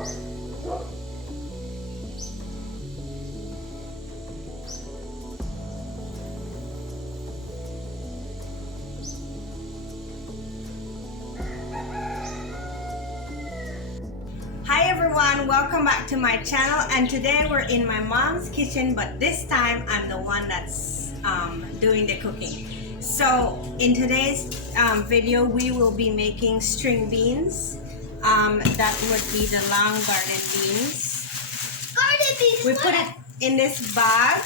Hi everyone, welcome back to my channel, and today we're in my mom's kitchen, but this time I'm the one that's doing the cooking. So in today's video we will be making string beans. That would be the long garden beans. Garden beans. We put it in this bag,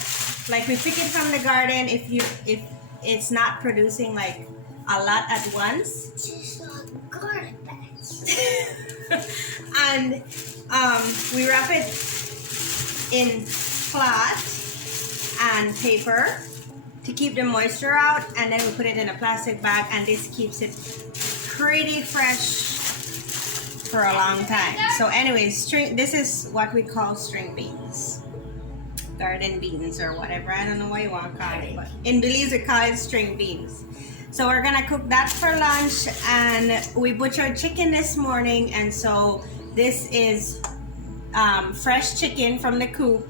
like we pick it from the garden if it's not producing like a lot at once. Just garlic bags. And we wrap it in cloth and paper to keep the moisture out, and then we put it in a plastic bag, and this keeps it pretty fresh for a long time. So anyways, this is what we call string beans, garden beans or whatever. I don't know what you want to call it, but in Belize we call it string beans. So we're gonna cook that for lunch, and we butchered chicken this morning, and so this is fresh chicken from the coop.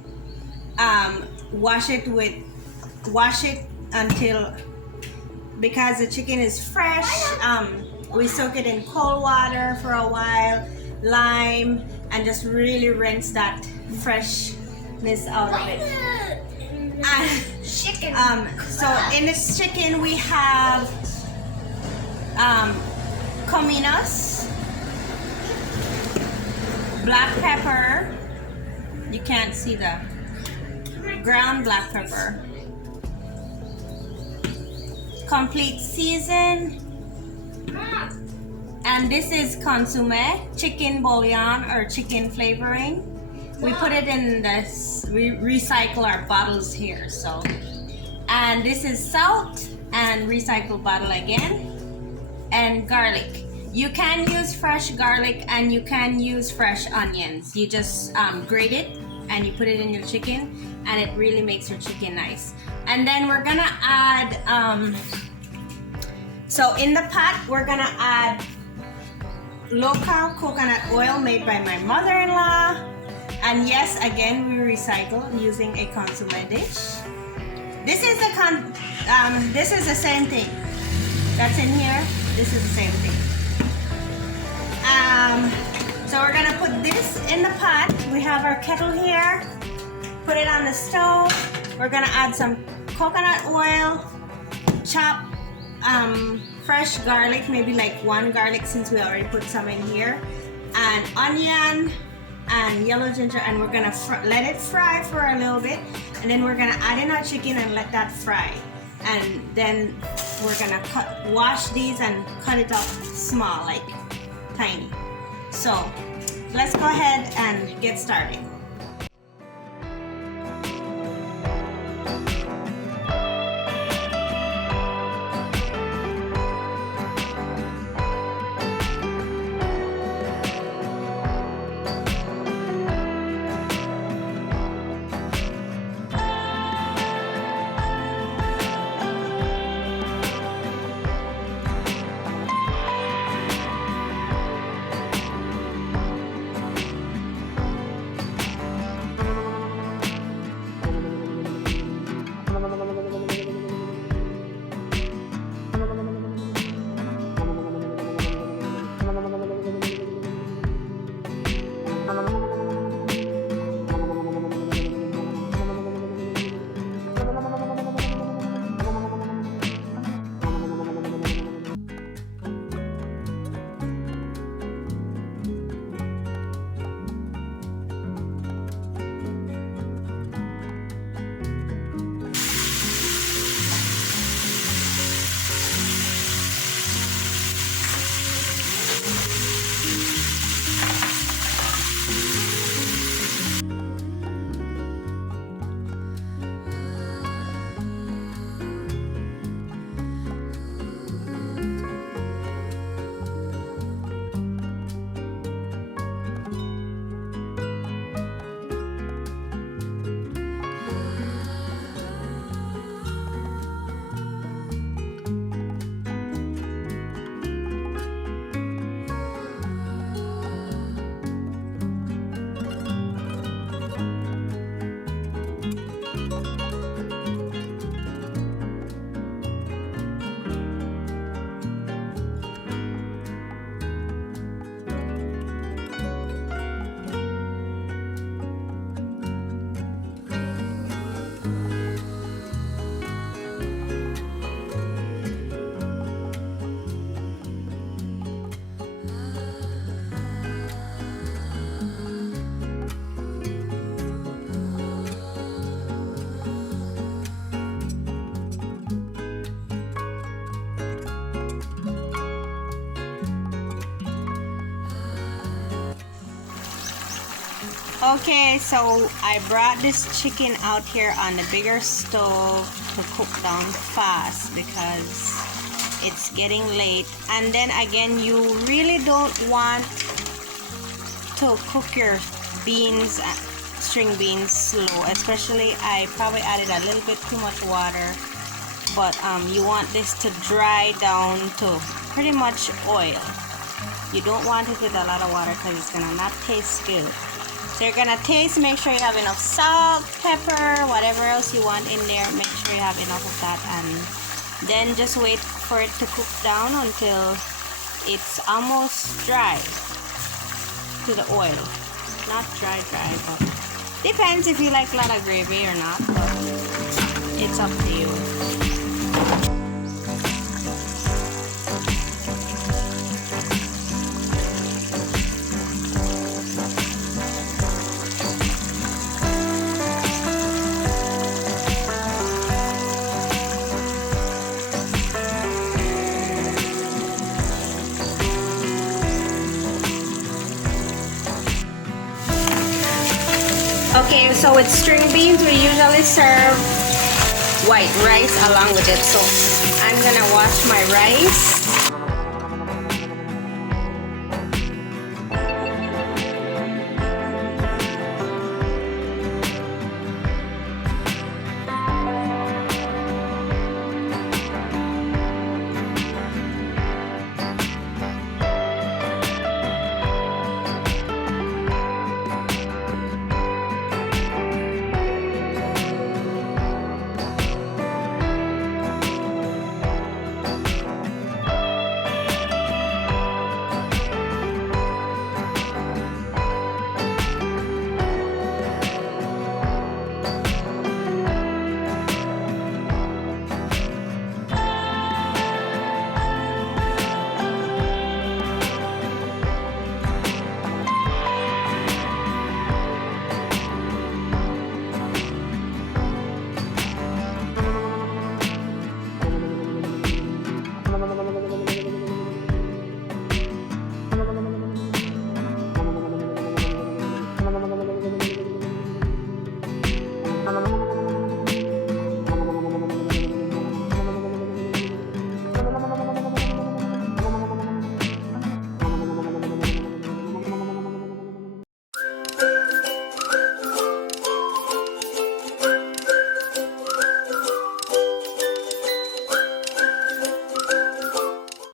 Wash it until, because the chicken is fresh, we soak it in cold water for a while, lime, and just really rinse that freshness out of it. Chicken. So in this chicken we have Cuminos, black pepper, you can't see the ground black pepper, complete season, and this is consomme, chicken bouillon or chicken flavoring. We put it in this, we recycle our bottles here, so. And this is salt and recycled bottle again, and garlic. You can use fresh garlic and you can use fresh onions. You just grate it and you put it in your chicken, and it really makes your chicken nice. And then we're gonna add, so in the pot we're gonna add local coconut oil made by my mother-in-law. And yes, again, we recycle using a consomme dish. This is the same thing that's in here. This is the same thing. So we're gonna put this in the pot. We have our kettle here. Put it on the stove. We're gonna add some coconut oil, chop fresh garlic, maybe like one garlic since we already put some in here, and onion and yellow ginger, and we're gonna let it fry for a little bit, and then we're gonna add in our chicken and let that fry, and then we're gonna wash these and cut it up small, like tiny. So let's go ahead and get started. Okay, so I brought this chicken out here on the bigger stove to cook down fast because it's getting late. And then again, you really don't want to cook your beans, string beans, slow. Especially, I probably added a little bit too much water, but you want this to dry down to pretty much oil. You don't want it with a lot of water because it's gonna not taste good. So you're gonna taste, make sure you have enough salt, pepper, whatever else you want in there. Make sure you have enough of that, and then just wait for it to cook down until it's almost dry to the oil. Not dry, but depends if you like a lot of gravy or not, but it's up to you. Okay, so with string beans, we usually serve white rice along with it. So I'm gonna wash my rice.